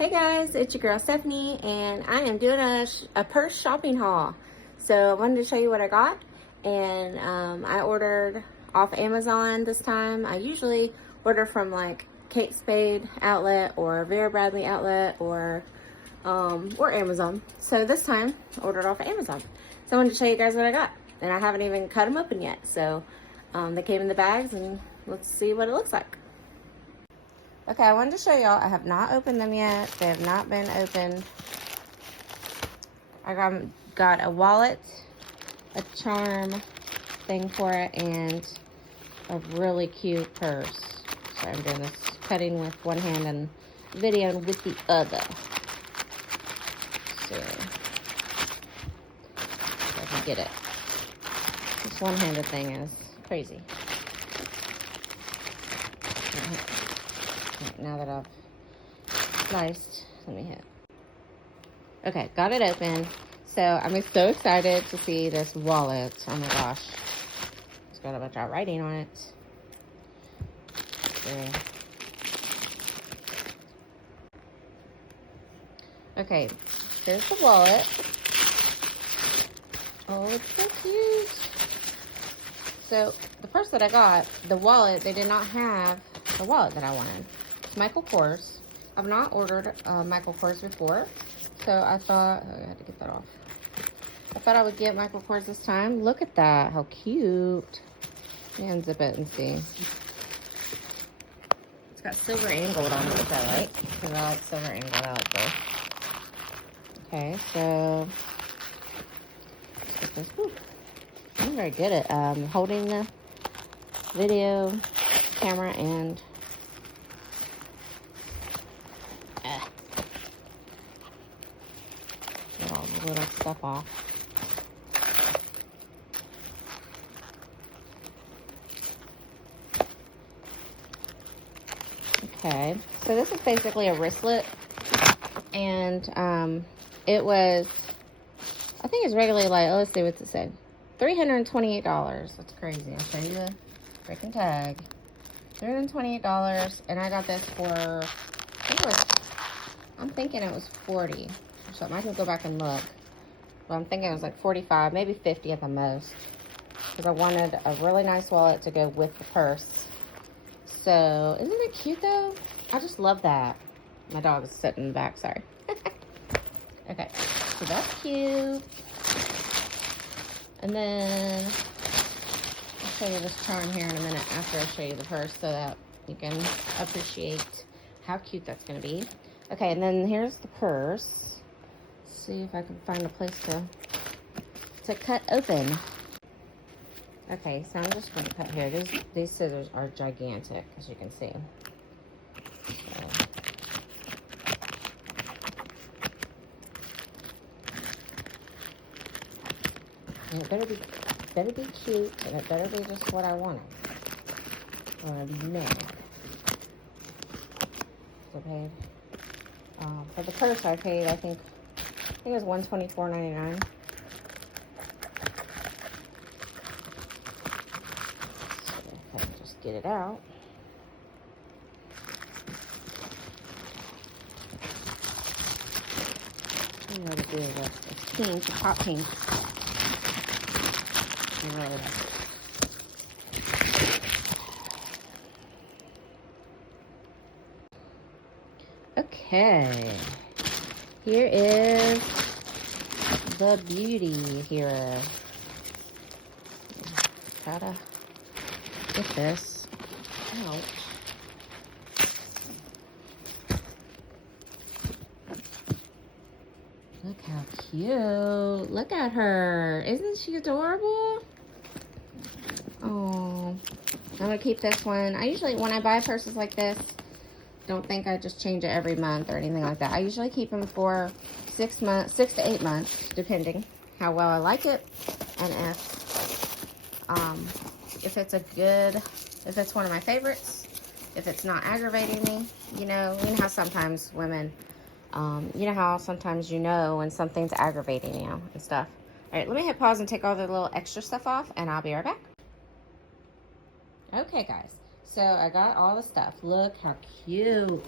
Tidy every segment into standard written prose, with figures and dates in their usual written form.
Hey guys, it's your girl Stephanie, and I am doing a purse shopping haul. So I wanted to show you what I got, and I ordered off Amazon this time. I usually order from like Kate Spade outlet or Vera Bradley outlet or Amazon. So this time I ordered off of Amazon. So I wanted to show you guys what I got, and I haven't even cut them open yet. So they came in the bags, and let's see what it looks like. Okay, I wanted to show y'all, I have not opened them yet. They have not been opened. I got a wallet, a charm thing for it, and a really cute purse. So I'm doing this cutting with one hand and videoing with the other. So, if I can get it. This one-handed thing is crazy. Now that I've sliced, let me hit. Okay, got it open. So I'm so excited to see this wallet. Oh my gosh. It's got a bunch of writing on it. Okay, here's the wallet. Oh, it's so cute. So the purse that I got, the wallet, they did not have the wallet that I wanted. It's Michael Kors. I've not ordered Michael Kors before, so I thought, oh, I had to get that off. I thought I would get Michael Kors this time. Look at that, how cute. Let me unzip it and see. It's got silver angled on it, which I like, because I like silver angled. I like both. Okay, so let's get this. Whew. I'm very good at holding the video camera and get all the little stuff off. Okay, so this is basically a wristlet, and it was, I think it's regularly like, oh, let's see what's it say, $328. That's crazy. I'll show you the freaking tag. $328, and I got this for, I'm thinking it was 40 or something. I can go back and look, but I'm thinking it was like 45, maybe 50 at the most, because I wanted a really nice wallet to go with the purse. So isn't it cute though? I just love that. My dog is sitting in the back, sorry. Okay, so that's cute. And then I'll show you this charm here in a minute after I show you the purse, so that you can appreciate how cute that's going to be. Okay, and then here's the purse. Let's see if I can find a place to cut open. Okay, so I'm just going to cut here. These scissors are gigantic, as you can see. So. And it better be cute, and it better be just what I wanted. Or no. So paid. For the purse, I paid, I think it was $124.99. So if I can just get it out. I'm going to do a pink, a pop pink. Okay, here is the beauty here. Try to get this out. Look how cute. Look at her. Isn't she adorable? Oh, I'm gonna keep this one. I usually, when I buy purses like this, don't think I just change it every month or anything like that. I usually keep them for 6 months, 6 to 8 months, depending how well I like it, and if it's if it's one of my favorites, if it's not aggravating me. You know how sometimes women, you know how sometimes when something's aggravating you and stuff. All right, let me hit pause and take all the little extra stuff off, and I'll be right back. Okay, guys, so I got all the stuff. Look how cute.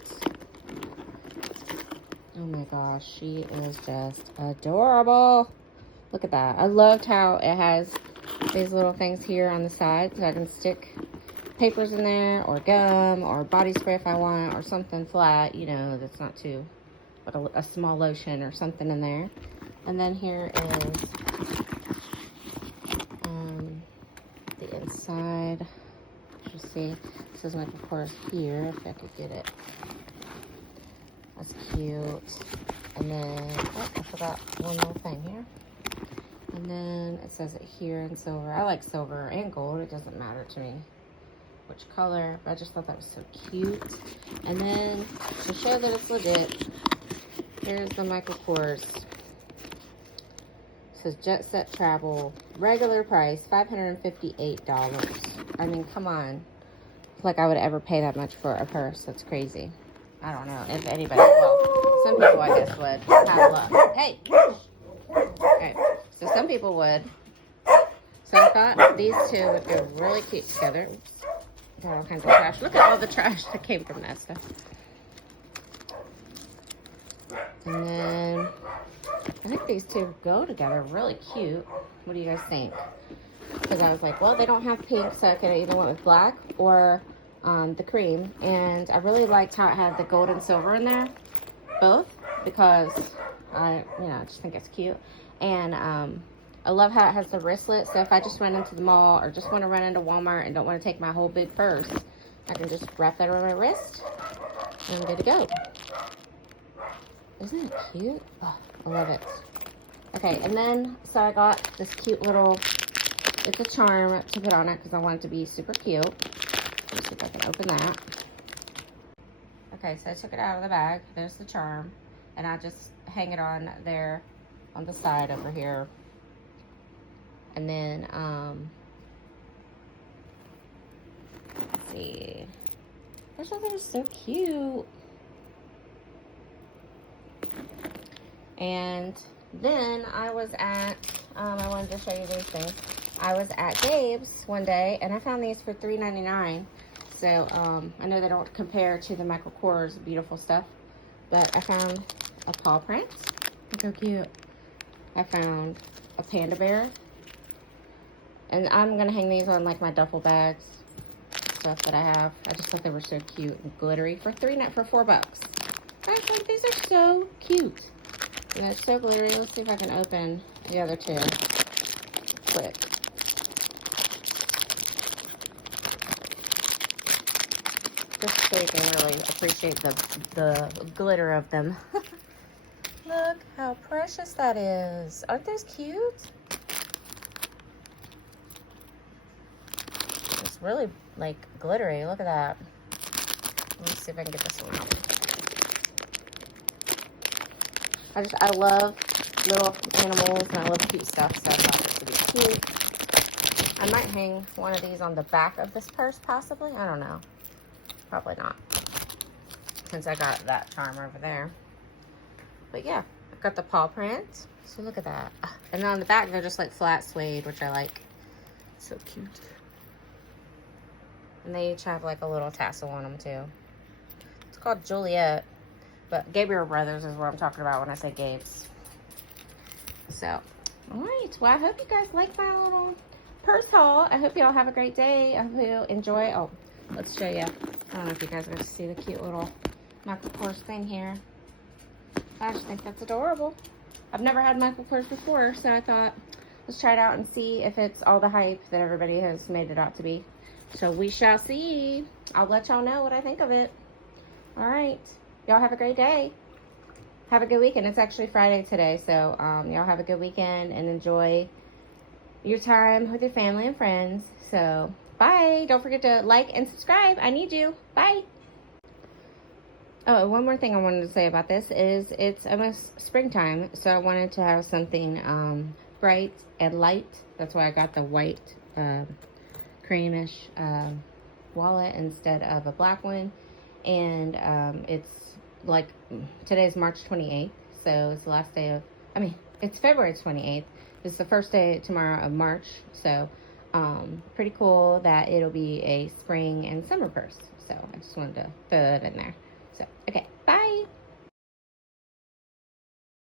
Oh my gosh, she is just adorable. Look at that. I loved how it has these little things here on the side so I can stick papers in there, or gum, or body spray if I want, or something flat, you know, that's not too, but a small lotion or something in there. And then here is the inside. You see, it says Michael Kors here, if I could get it. That's cute. And then, oh, I forgot one little thing here. And then it says it here in silver. I like silver and gold. It doesn't matter to me which color, but I just thought that was so cute. And then to show that it's legit, here's the Michael Kors. It says Jet Set Travel, regular price $558. I mean, come on. It's like I would ever pay that much for a purse. That's crazy. I don't know if anybody, well, some people I guess would have luck. Hey! Okay, so some people would. So I thought these two would go really cute together. Oops. Got all kinds of trash. Look at all the trash that came from that stuff. And then I think these two go together really cute. What do you guys think? Because I was like, well, they don't have pink, so I could either went with black or the cream. And I really liked how it had the gold and silver in there, both, because I just think it's cute. And I love how it has the wristlet, so if I just run into the mall or just want to run into Walmart and don't want to take my whole big purse, I can just wrap that around my wrist and I'm good to go. Isn't it cute? Oh, I love it. Okay, and then, so I got this cute little, it's a charm to put on it because I want it to be super cute. Let's see if I can open that. Okay, so I took it out of the bag. There's the charm. And I just hang it on there on the side over here. And then, let's see. I just thought they were so cute. And then I was at, I wanted to show you these things. I was at Gabe's one day, and I found these for $3.99. So, I know they don't compare to the Michael Kors beautiful stuff, but I found a paw print. Look how cute. I found a panda bear. And I'm going to hang these on, like, my duffel bags, stuff that I have. I just thought they were so cute and glittery for $4 bucks. I think these are so cute. And they're so glittery. Let's see if I can open the other two quick. Just so you can really appreciate the glitter of them. Look how precious that is. Aren't those cute? It's really, like, glittery. Look at that. Let me see if I can get this one out. I love little animals, and I love cute stuff, so I thought this would be cute. I might hang one of these on the back of this purse, possibly. I don't know. Probably not, since I got that charm over there. But yeah, I've got the paw print. So look at that. And then on the back, they're just like flat suede, which I like. So cute. And they each have like a little tassel on them too. It's called Juliet. But Gabriel Brothers is what I'm talking about when I say Gabe's. So, all right. Well, I hope you guys like my little purse haul. I hope y'all have a great day. I hope you enjoy. Oh, let's show you. I don't know if you guys are going to see the cute little Michael Kors thing here. I just think that's adorable. I've never had Michael Kors before, so I thought, let's try it out and see if it's all the hype that everybody has made it out to be. So we shall see. I'll let y'all know what I think of it. All right. Y'all have a great day. Have a good weekend. It's actually Friday today, so y'all have a good weekend and enjoy your time with your family and friends. So, bye. Don't forget to like and subscribe. I need you. Bye. Oh, one more thing I wanted to say about this is it's almost springtime, so I wanted to have something bright and light. That's why I got the white creamish wallet instead of a black one. And it's like, today's March 28th, so it's the last day of, it's February 28th. It's the first day tomorrow of March, so pretty cool that it'll be a spring and summer purse. So I just wanted to throw that in there.